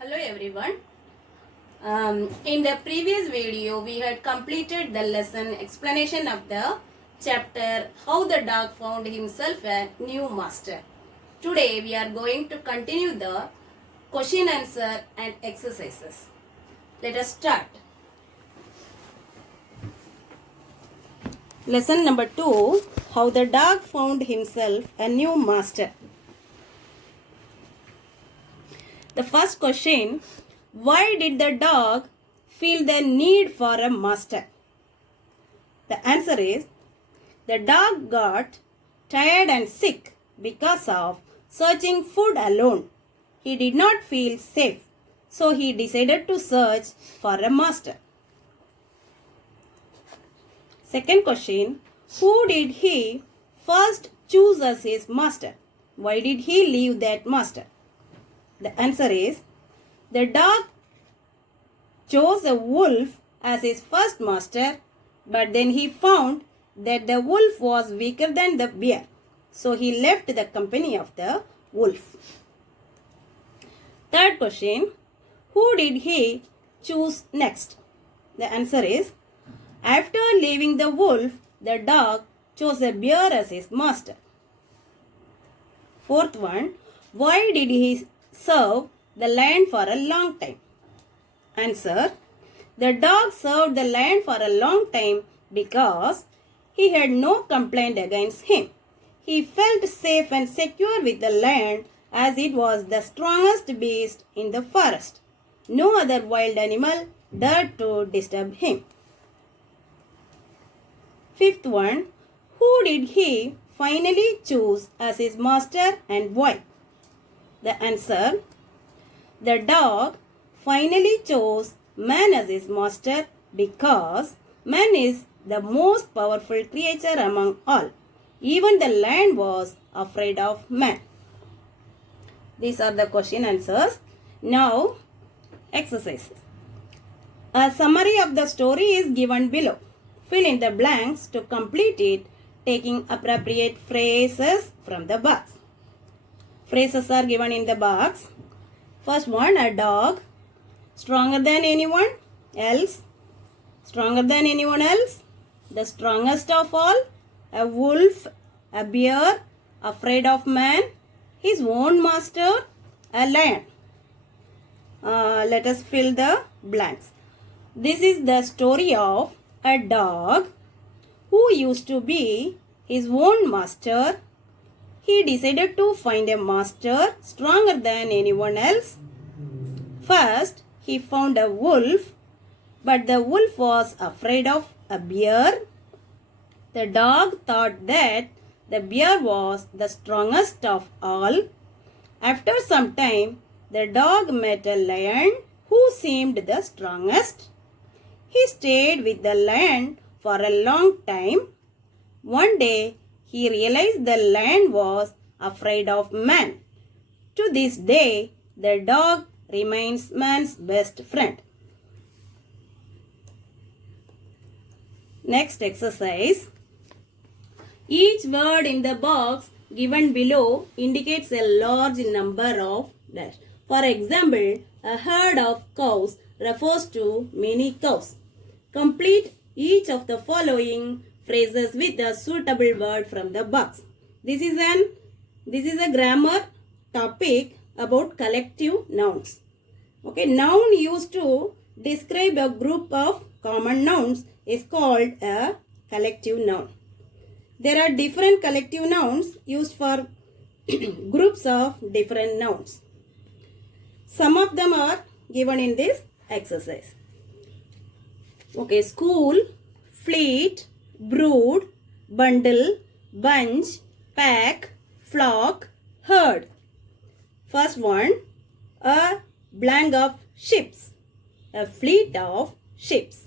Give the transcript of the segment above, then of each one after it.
Hello everyone. In the previous video we had completed the lesson explanation of the chapter How the Dog Found Himself a New Master. Today we are going to continue the question answer and exercises. Let us start. Lesson number 2, How the Dog Found Himself a New Master. The first question, why did the dog feel the need for a master? The answer is, the dog got tired and sick because of searching food alone. He did not feel safe, so he decided to search for a master. Second question, who did he first choose as his master? Why did he leave that master? The answer is, the dog chose a wolf as his first master, but then he found that the wolf was weaker than the bear. So he left the company of the wolf. Third question, who did he choose next? The answer is, after leaving the wolf, the dog chose a bear as his master. Fourth one, why did he serve the lion for a long time? Answer, the dog served the lion for a long time because he had no complaint against him. He felt safe and secure with the lion as it was the strongest beast in the forest. No other wild animal dared to disturb him. Fifth one, who did he finally choose as his master and why? The answer, the dog finally chose man as his master because man is the most powerful creature among all. Even the lion was afraid of man. These are the question answers. Now, exercises. A summary of the story is given below. Fill in the blanks to complete it, taking appropriate phrases from the box. Phrases are given in the box. First one, a dog, stronger than anyone else, stronger than anyone else, the strongest of all, a wolf, a bear, afraid of man, his own master, a lion. Let us fill the blanks. This is the story of a dog who used to be his own master. He decided to find a master stronger than anyone else. First, he found a wolf, but the wolf was afraid of a bear. The dog thought that the bear was the strongest of all. After some time, the dog met a lion who seemed the strongest. He stayed with the lion for a long time. One day, he realized the lion was afraid of man. To this day, the dog remains man's best friend. Next exercise. Each word in the box given below indicates a large number of dash. For example, a herd of cows refers to many cows. Complete each of the following phrases with a suitable word from the box. This is a grammar topic about collective nouns. Okay, noun used to describe a group of common nouns is called a collective noun. There are different collective nouns used for groups of different nouns. Some of them are given in this exercise. Okay, school, fleet, brood, bundle, bunch, pack, flock, herd. First one, a blank of ships, a fleet of ships.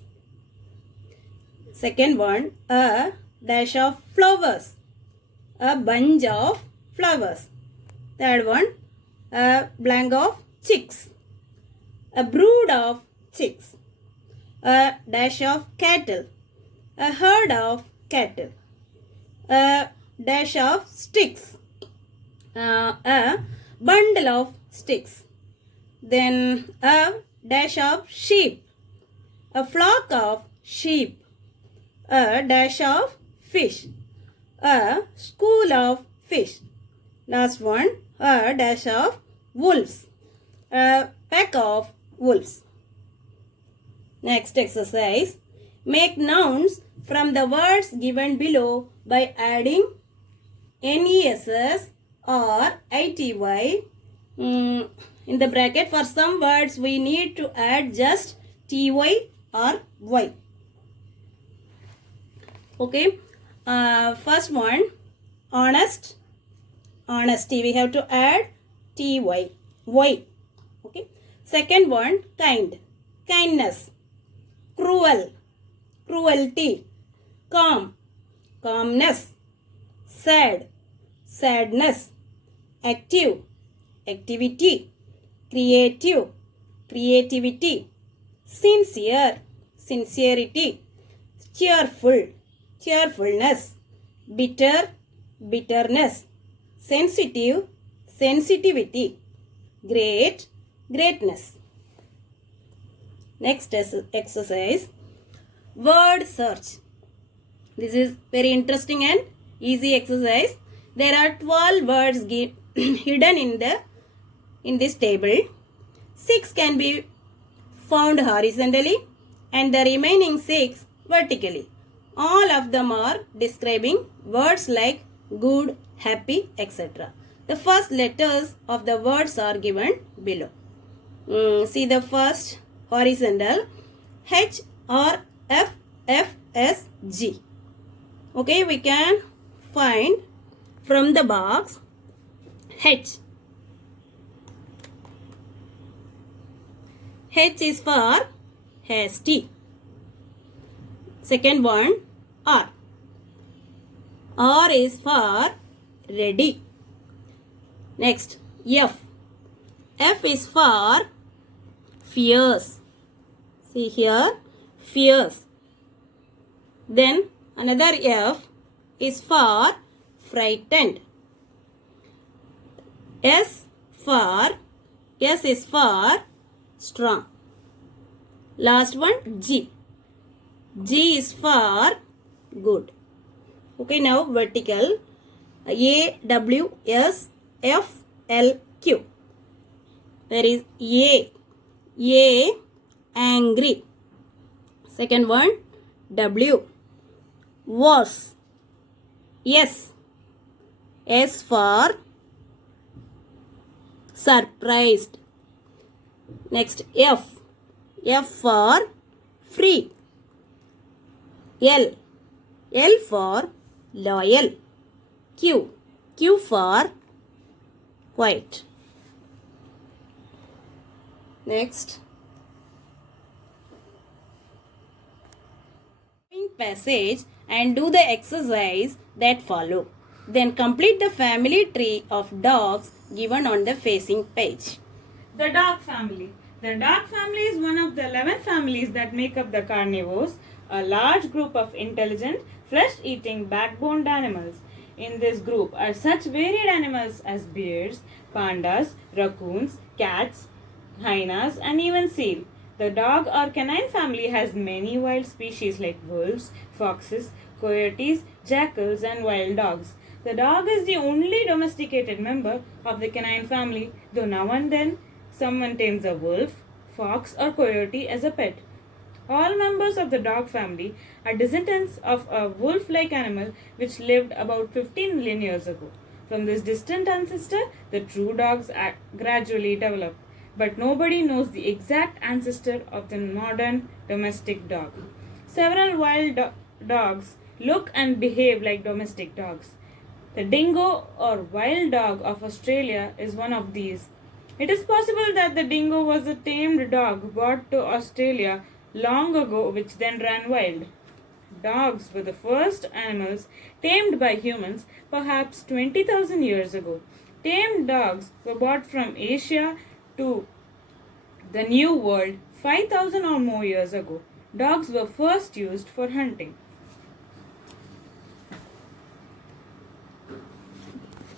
Second one, a dash of flowers, a bunch of flowers. Third one, a blank of chicks, a brood of chicks, a dash of cattle, a herd of cattle, a dash of sticks, a bundle of sticks, Then a dash of sheep, a flock of sheep, a dash of fish, a school of fish. Last one, a dash of wolves, a pack of wolves. Next exercise, make nouns from the words given below by adding NESS or ITY. In the bracket, for some words we need to add just TY or Y. Okay. First one, honest. Honesty, we have to add TY. Y. Okay. Second one, kind. Kindness. Cruel. Cruelty. Calm. Calmness. Sad. Sadness. Active. Activity. Creative. Creativity. Sincere. Sincerity. Cheerful. Cheerfulness. Bitter. Bitterness. Sensitive. Sensitivity. Great. Greatness. Next exercise, word search. This is very interesting and easy exercise. There are 12 words hidden in this table. 6 can be found horizontally and the remaining 6 vertically. All of them are describing words like good, happy, etc. The first letters of the words are given below. See the first horizontal, H, R, F, F, S, G. Okay, we can find from the box H. H is for hasty. Second one, R. R is for ready. Next, F. F is for fierce. See here, fierce. Then another F is for frightened. S is for strong. Last one, G. G is for good. Okay, now vertical. A, W, S, F, L, Q. There is A. A, angry. Second one, W. Was. S. S for surprised. Next, F. F for free. L. L for loyal. Q. Q for quiet. Next, passage and do the exercise that follow. Then complete the family tree of dogs given on the facing page. The dog family. The dog family is one of the 11 families that make up the carnivores, a large group of intelligent, flesh-eating, backboned animals. In this group are such varied animals as bears, pandas, raccoons, cats, hyenas, and even seal. The dog or canine family has many wild species like wolves, foxes, coyotes, jackals, and wild dogs. The dog is the only domesticated member of the canine family, though now and then someone tames a wolf, fox, or coyote as a pet. All members of the dog family are descendants of a wolf-like animal which lived about 15 million years ago. From this distant ancestor, the true dogs gradually developed, but nobody knows the exact ancestor of the modern domestic dog. Several wild dogs look and behave like domestic dogs. The dingo or wild dog of Australia is one of these. It is possible that the dingo was a tamed dog brought to Australia long ago which then ran wild. Dogs were the first animals tamed by humans perhaps 20,000 years ago. Tamed dogs were brought from Asia to the New World 5,000 or more years ago. Dogs were first used for hunting.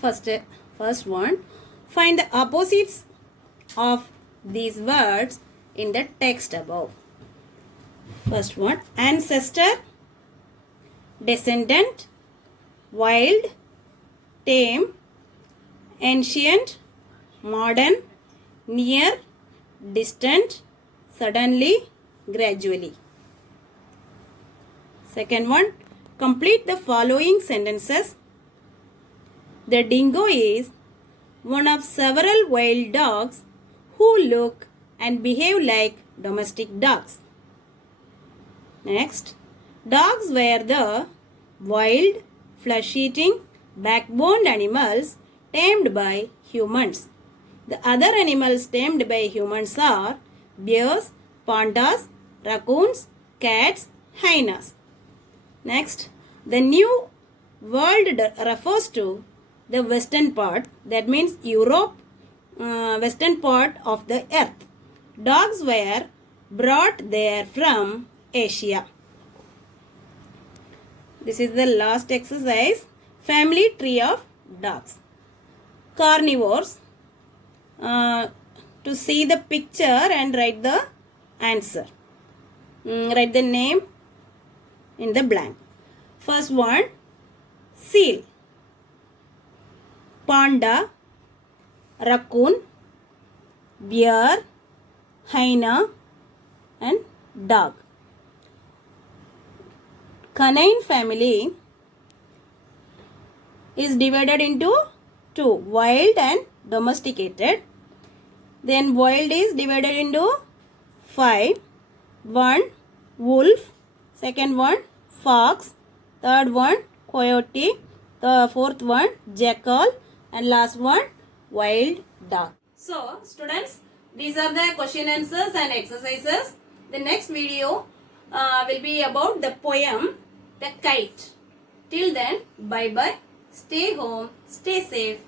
First one, find the opposites of these words in the text above. First one, ancestor, descendant, wild, tame, ancient, modern, near, distant, suddenly, gradually. Second one, complete the following sentences. The dingo is one of several wild dogs who look and behave like domestic dogs. Next, dogs were the wild, flesh-eating, backboned animals tamed by humans. The other animals tamed by humans are bears, pandas, raccoons, cats, hyenas. Next, the new world refers to the western part, that means Europe, western part of the earth. Dogs were brought there from Asia. This is the last exercise, family tree of dogs. Carnivores. To see the picture and write the answer. Write the name in the blank. First one, seal, panda, raccoon, bear, hyena and dog. Canine family is divided into two, wild and domesticated. Then wild is divided into 5. One, wolf. Second one, fox. Third one, coyote. The fourth one, jackal. And last one, wild dog. So, students, these are the question answers and exercises. The next video will be about the poem, The Kite. Till then, bye-bye. Stay home, stay safe.